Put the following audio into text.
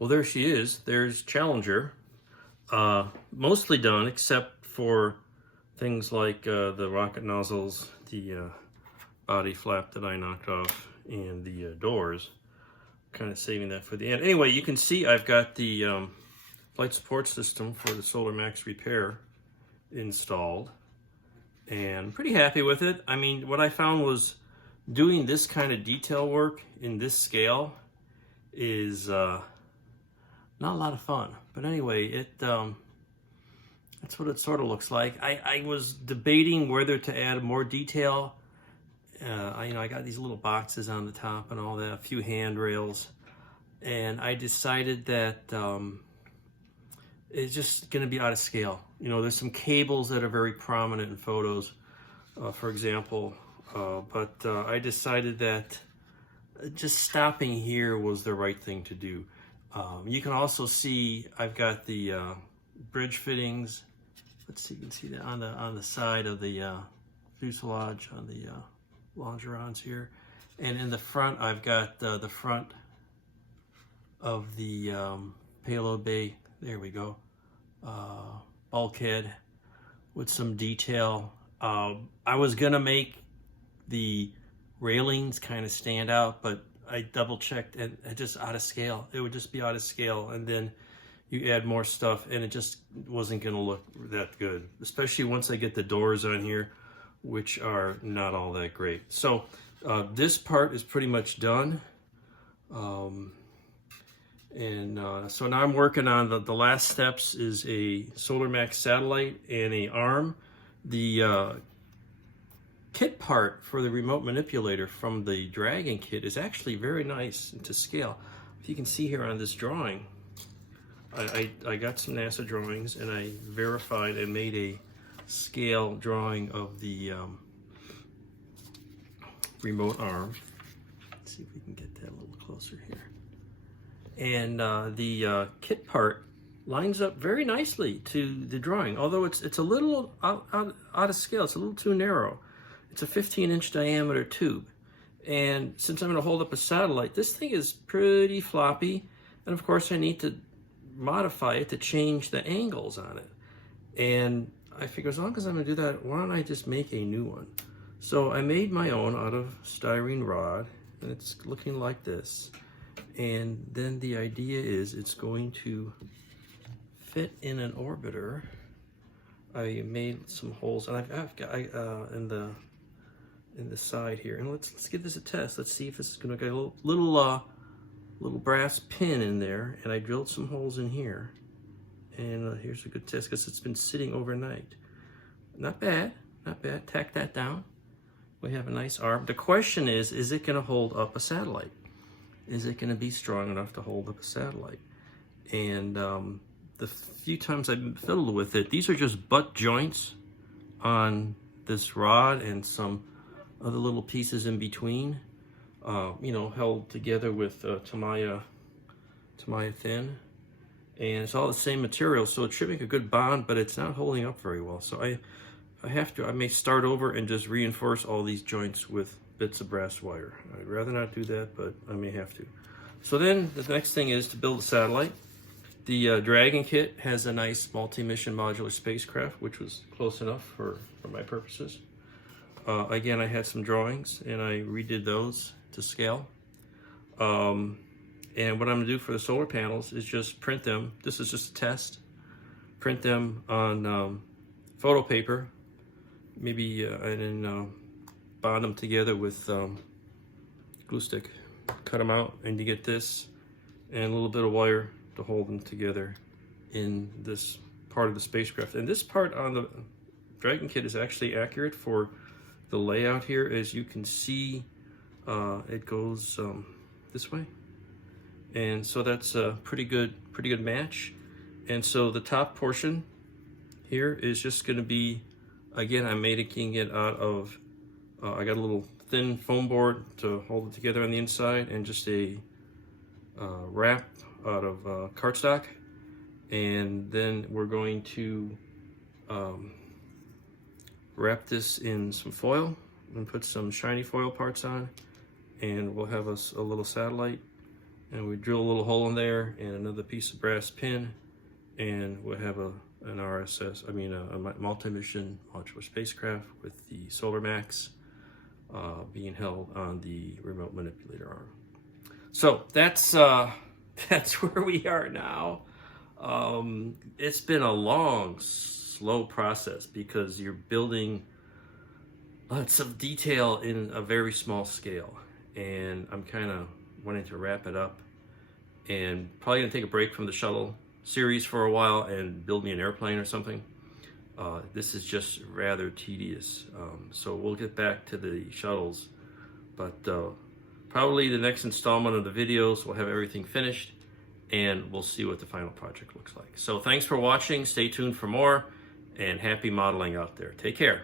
Well, there she is. There's Challenger. Mostly done, except for things like the rocket nozzles, the body flap that I knocked off, and the doors. Kind of saving that for the end. Anyway, you can see I've got the flight support system for the Solar Max repair installed, and I'm pretty happy with it. I mean, what I found was doing this kind of detail work in this scale is not a lot of fun. But anyway, that's what it sort of looks like. I was debating whether to add more detail. I got these little boxes on the top and all that, a few handrails, and I decided that it's just going to be out of scale. There's some cables that are very prominent in photos, for example, but I decided that just stopping here was the right thing to do. You can also see I've got the bridge fittings. Let's see, you can see that on the side of the fuselage, on the longerons here, and in the front I've got the front of the payload bay. There we go. Bulkhead with some detail. I was gonna make the railings kind of stand out, but I double checked and it just out of scale. It would just be out of scale, and then you add more stuff and it just wasn't gonna look that good, especially once I get the doors on here, which are not all that great. So this part is pretty much done. So now I'm working on the last steps is a Solar Max satellite and a arm. The kit part for the remote manipulator from the Dragon kit is actually very nice to scale. If you can see here on this drawing, I got some NASA drawings and I verified and made a scale drawing of the remote arm. Let's see if we can get that a little closer here. And the kit part lines up very nicely to the drawing, although it's a little out of scale. It's a little too narrow. It's a 15-inch diameter tube, and since I'm going to hold up a satellite, this thing is pretty floppy, and of course I need to modify it to change the angles on it. And I figure as long as I'm going to do that, why don't I just make a new one? So I made my own out of styrene rod, and it's looking like this. And then the idea is it's going to fit in an orbiter. I made some holes, and I've got in the side here. And let's give this a test. Let's see if this is going to get a little brass pin in there. And I drilled some holes in here. And here's a good test because it's been sitting overnight. Not bad, not bad. Tack that down. We have a nice arm. The question is it going to hold up a satellite? Is it going to be strong enough to hold up a satellite? And the few times I've fiddled with it, these are just butt joints on this rod and some other little pieces in between, held together with Tamaya thin. And it's all the same material, so it should make a good bond, but it's not holding up very well. So I may start over and just reinforce all these joints with bits of brass wire. I'd rather not do that, but I may have to. So then the next thing is to build a satellite. The Dragon kit has a nice multi-mission modular spacecraft, which was close enough for my purposes. Again, I had some drawings and I redid those to scale. And what I'm gonna do for the solar panels is just print them. This is just a test. Print them on photo paper, maybe, and then bond them together with glue stick. Cut them out, and you get this and a little bit of wire to hold them together in this part of the spacecraft. And this part on the Dragon kit is actually accurate for the layout here. As you can see, it goes this way, and so that's a pretty good match. And so the top portion here is just going to be, again, I'm making it out of I got a little thin foam board to hold it together on the inside, and just a wrap out of cardstock. And then we're going to wrap this in some foil and put some shiny foil parts on, and we'll have a little satellite. and we drill a little hole in there and another piece of brass pin, and we'll have an RSS, a multi-mission modular spacecraft with the Solar Max being held on the remote manipulator arm. So that's where we are now. It's been a long, slow process because you're building lots of detail in a very small scale, and I'm kind of wanting to wrap it up and probably gonna take a break from the shuttle series for a while and build me an airplane or something. This is just rather tedious, so we'll get back to the shuttles, but probably the next installment of the videos will have everything finished, and we'll see what the final project looks like. So thanks for watching, stay tuned for more, and happy modeling out there. Take care.